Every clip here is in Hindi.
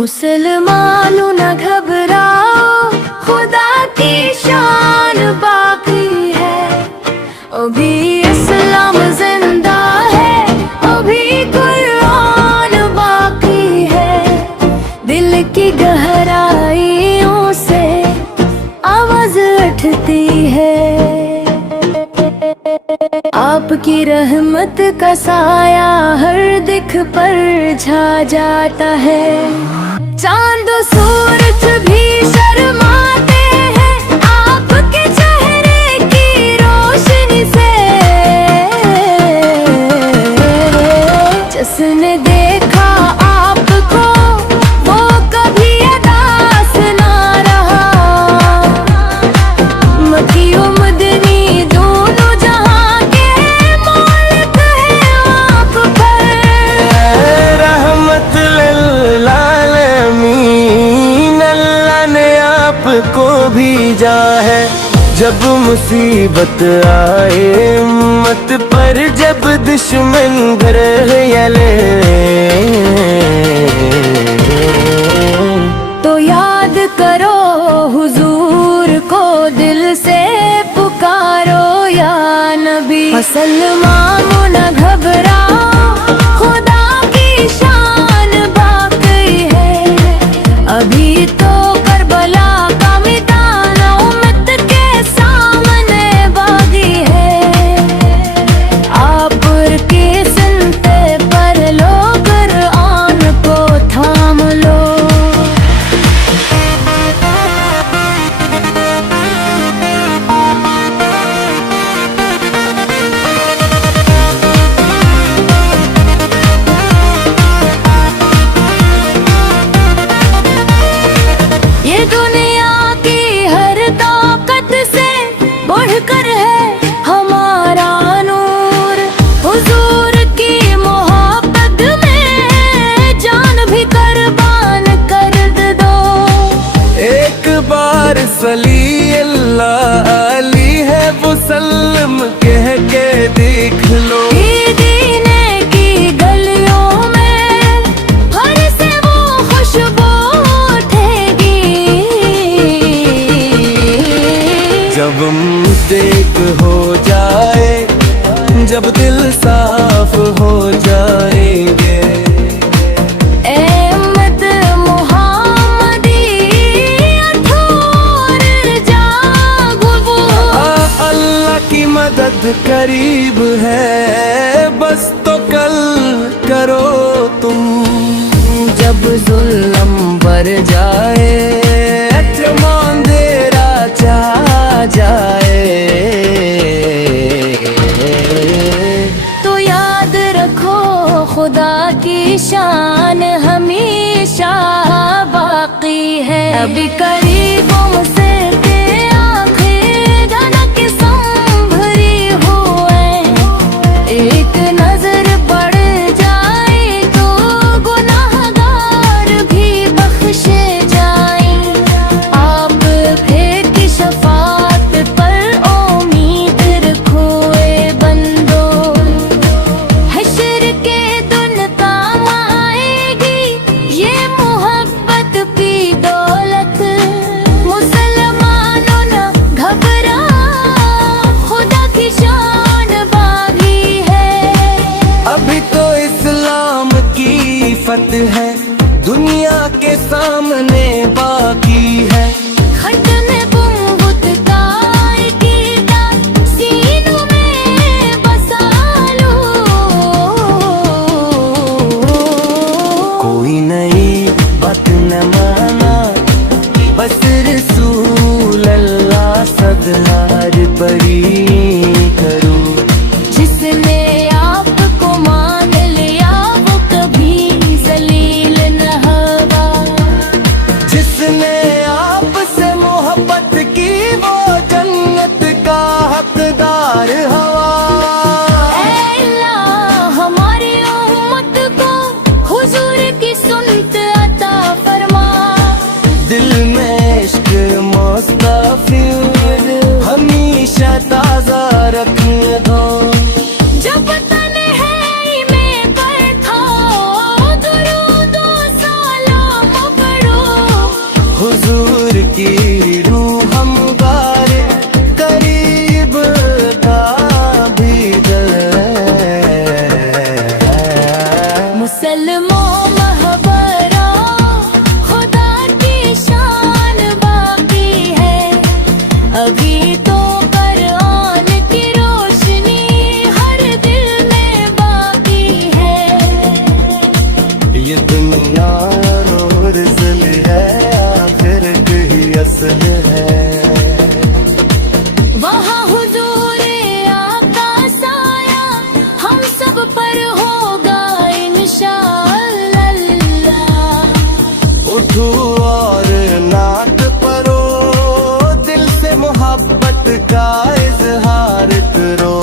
मुसलमानों न घबराओ, खुदा की शान बाकी है। अभी इस्लाम जिंदा है, अभी कुरान बाकी है। दिल की गहराइयों से आवाज उठती है। आपकी रहमत का साया हर दिख पर छा जाता है। चांद सूरज भी शर्माते हैं आपके चेहरे की रोशनी से। जिसने देखा आपको वो कभी उदास ना रहा। मक्की व मदनी दोनों जहां के मालिक हैं आप पर। रहमत लिल आलमीन, अल्लाह ने आपको भेजा है। जब मुसीबत आए उम्मत पर, जब दुश्मन घरयले, तो याद करो हुजूर को, दिल से पुकारो या नबी। मुसलमानों न घबराओ, खुदा की शान बाकी है। अभी तो करबला का मैदान उम्मत के सामने बागी है। आप के सुनते पर लो, कुरान को थाम लो। ये दुनिया की हर ताकत से बढ़कर है हमारा नूर। हुजूर की मोहब्बत में जान भी कुर्बान कर दो। एक बार सली अल्लाह अली है वो सल्लम कह के देख लो। दीने की गलियों में हर से वो खुशबू उठेगी। जब मुस्तेक हो जाए, जब दिल साफ हो जाएंगे, अहमद मुहम्मदी अठोर जागो वो। अल्लाह की मदद करीब है, बस तो कल करो तुम। जब जुल्म बढ़ जाए, अंधेरा छा जाए, तो याद रखो खुदा की शान हमेशा बाकी है। अभी करीबों से एक नजर पड़ जाए तो गुनाहगार भी बख्शे जाए। आप फिर की शफाअत पर उम्मीद रखो ए बंदो। हश्र के दिन काम आएगी ये मोहब्बत की दौलत। मुसलमानों न घबराओ, खुदा की शान बागी है। अभी तो इस्लाम की फतह है, दुनिया के सामने बाकी है। खटने बुत तार की डाल सीनों में बसा लो। कोई नई बात न माना, बस रसूल अल्लाह सदहार परी करो। जिसने आपको मान लिया वो कभी जलील न होगा। जिसने आपसे मोहब्बत की वो जन्नत का हकदार हवा। ऐ अल्लाह हमारी उम्मत को हुजूर की सुन्नत अता फरमा। उठो और नात परो, दिल से मोहब्बत का इजहार करो।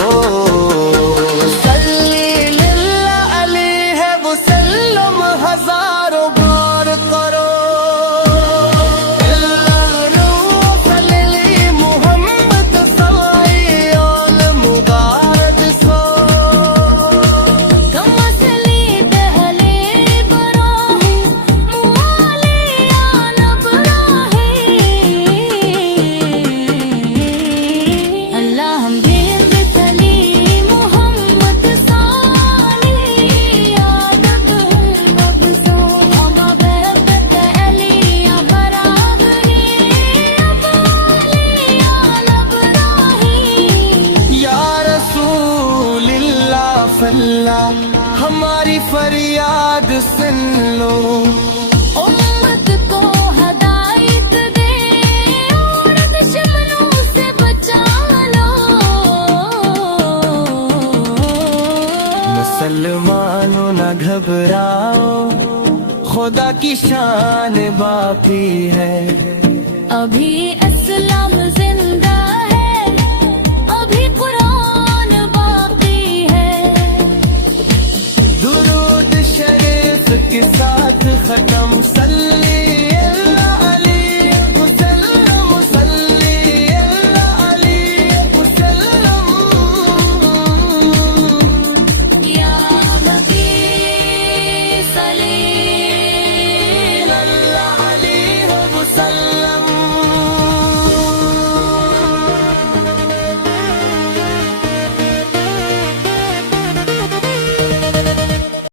सल्लल्लाहु अलैहि वसल्लम हजारों बार करो। मोहम्मद सल्लल्लाहु मुबारक सो। कमसली दहले बराहे मुआले आला बराहे। अल्लाह हम दिन तली मोहम्मद साली आदत रब सो। हम बेबत अलिया बराहे अबाली आला बराहे। या रसूलिल्लाह फल्लाह हमारी फरियाद सुन लो। उम्मत को हदायत दे और दुश्मनों से बचा लो। मुसलमानों न घबराओ, खुदा की शान बाकी है। अभी इस्लाम जिंदा है, अभी कुरान बाकी है। दुरूद शरीफ के साथ खत्म